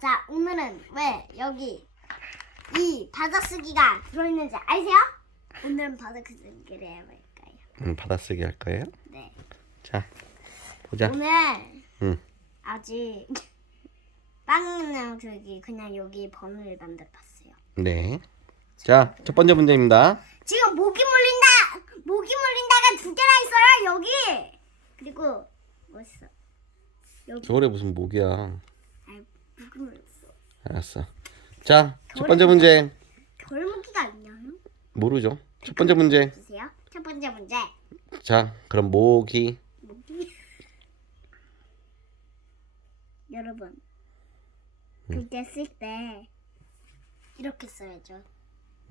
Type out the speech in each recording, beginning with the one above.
자, 오늘은 왜 여기 이 받아쓰기가 들어있는지 아세요? 오늘은 받아쓰기를 해볼까요? 음, 받아쓰기 할 거예요. 네. 자, 보자. 오늘 응. 아직 빵이랑 저기 그냥 여기 번호를 만들어봤어요. 네. 자, 첫 번째 문제입니다. 지금 모기 물린다! 모기 물린다가 두 개나 있어요, 여기! 그리고, 뭐 있어? 여기, 겨울에 무슨 모기야? 알았어. 자, 첫 번째 문제. 겨울모기가 있나요? 모르죠. 첫 번째 문제. 주세요. 첫 번째 문제. 자, 그럼 모기. 모기. 여러분, 글자 쓸 때 이렇게 써야죠.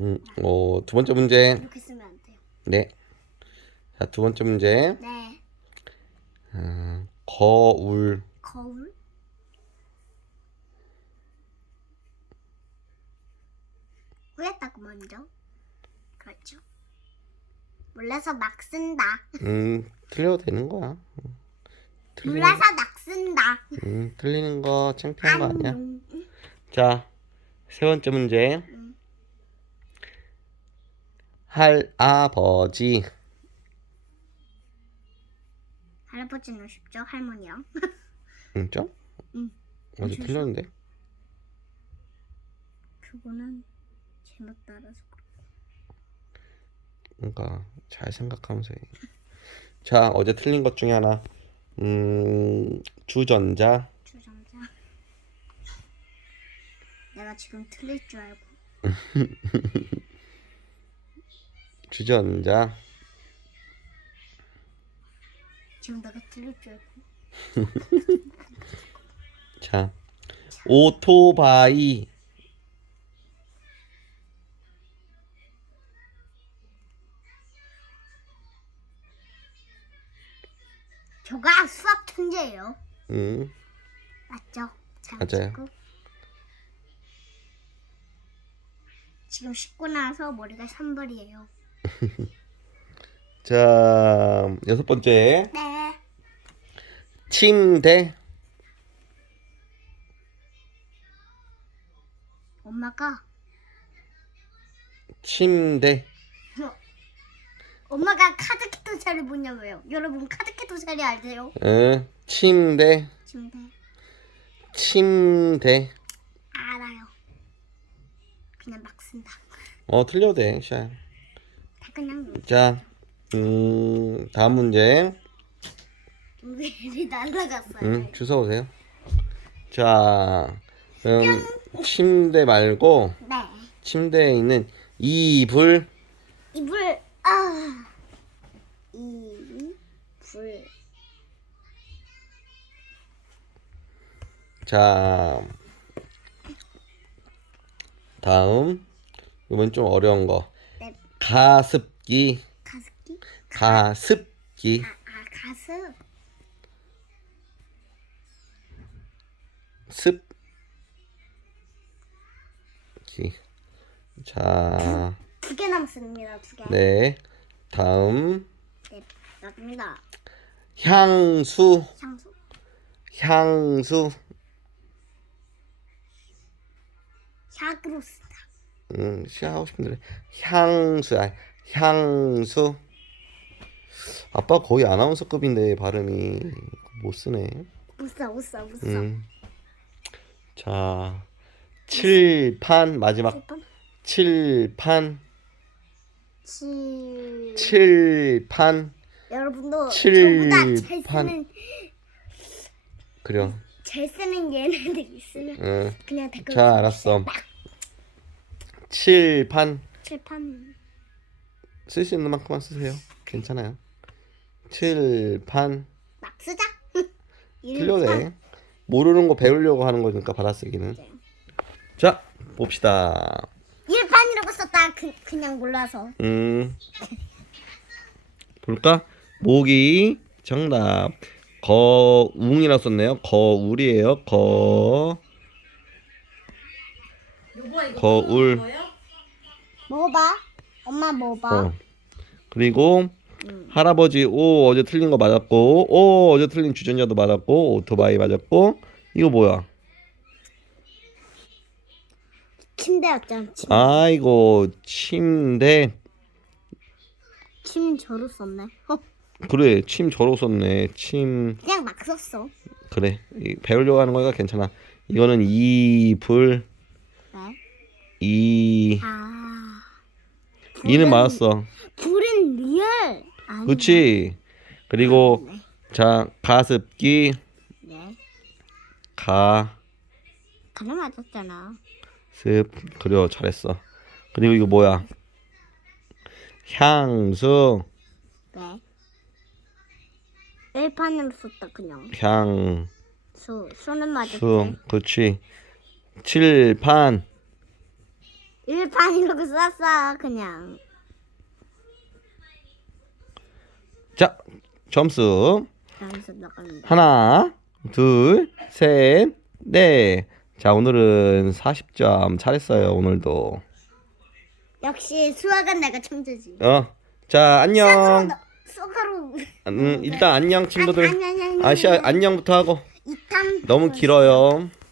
음, 어, 두 번째 문제. 이렇게 쓰면 안 돼요. 네. 자, 두 번째 문제. 네. 음, 거울. 거울? 후였다고 먼저. 그렇죠. 몰라서 막 쓴다. 음, 틀려도 되는 거야. 음, 틀리는, 몰라서 막 쓴다. 음, 틀리는 거 창피한 거 아니야. 안녕. 자, 세 번째 문제. 음. 할아버지. 할아버지는 쉽죠? 할머니랑. 진짜? 응. 진짜? 틀렸는데? 그거는 제목 따라서. 그러니까 잘 생각하면서 해. 자, 어제 틀린 것 중에 하나. 음, 주전자. 주전자. 내가 지금 틀릴 줄 알고. 주전자. 지금 내가 틀릴 줄 알고. 자, 오토바이. 저가 수학 천재예요. 음, 맞죠? 잘 맞아요. 지금 씻고 나서 머리가 산발이에요. 자, 여섯 번째. 네. 침대. 엄마가 침대. 엄마가 카드키토 샤를 보냐고요. 여러분 카드키토 샤리 알세요? 응, 침대. 침대 침대. 알아요. 그냥 막 쓴다. 어, 틀려도 돼, 샤. 다 그냥 자, 음, 다음 문제. 우리 날라갔어요. 음, 주워 오세요. 자, 음, 침대 말고 네. 침대에 있는 이불. 이불 아 이 불 자, 다음 이번 좀 어려운 거. 네. 가습기. 가습기 가습기. 아, 아 가습 습. 기. 자, 두 개 남습니다. 두 개. 네. 다음 네. 나갑니다. 향수. 향수 향수. 향으로 쓴다. 음, 시하고 싶은데 향수. 아, 향수. 아빠 거의 아나운서급인데 발음이 못 쓰네. 웃어 웃어 웃어. 음. 자, 칠판 마지막 칠판 칠판 칠 칠판 여러분도 칠판. 저보다 잘 쓰는 그래요. 잘 쓰는 얘네들 있으면 응. 그냥 댓글 자, 알았어. 칠판 칠판 쓸 수 있는 만큼만 쓰세요. 괜찮아요. 칠판 막 쓰자. 틀려도. 돼. 모르는 거 배우려고 하는 거니까 받아쓰기는. 네. 자, 봅시다. 일판이라고 썼다. 그, 그냥 몰라서. 음. 볼까? 모기 정답. 거웅이라 썼네요. 거울이에요. 거 거울. 먹어요? 먹어봐. 엄마 먹어봐. 어. 그리고 할아버지 오 어제 틀린 거 맞았고 오 어제 틀린 주전자도 맞았고 오토바이 맞았고 이거 뭐야? 침대였잖아. 침. 아이고 침대 침 저로 썼네. 어, 그래 침 저로 썼네 침 그냥 막 썼어. 그래 이- 배우려고 하는 거니까 괜찮아 이거는 이불 네. 이 아. 이는 맞았어 불은 리얼. 아니. 그치 그리고 네. 자 가습기 네. 가습 가나 맞았잖아. 그래 잘했어 그리고 이거 뭐야 향수 네. 일판으로 썼다 그냥. 향 수 수 수는 맞았지. 그치 칠판 일판이라고 썼어 그냥. 자 점수 여기서. 하나, 둘, 셋, 넷. 자, 오늘은 40점 잘했어요, 오늘도. 역시 수학은 내가 천재지. 어. 자, 안녕. 소가로. 음, 일단 안녕 친구들. 아니, 아시아. 안녕부터 하고. 2탄 너무 길어요. 네, 2탄으로 다시 끊어서 보여줄게요.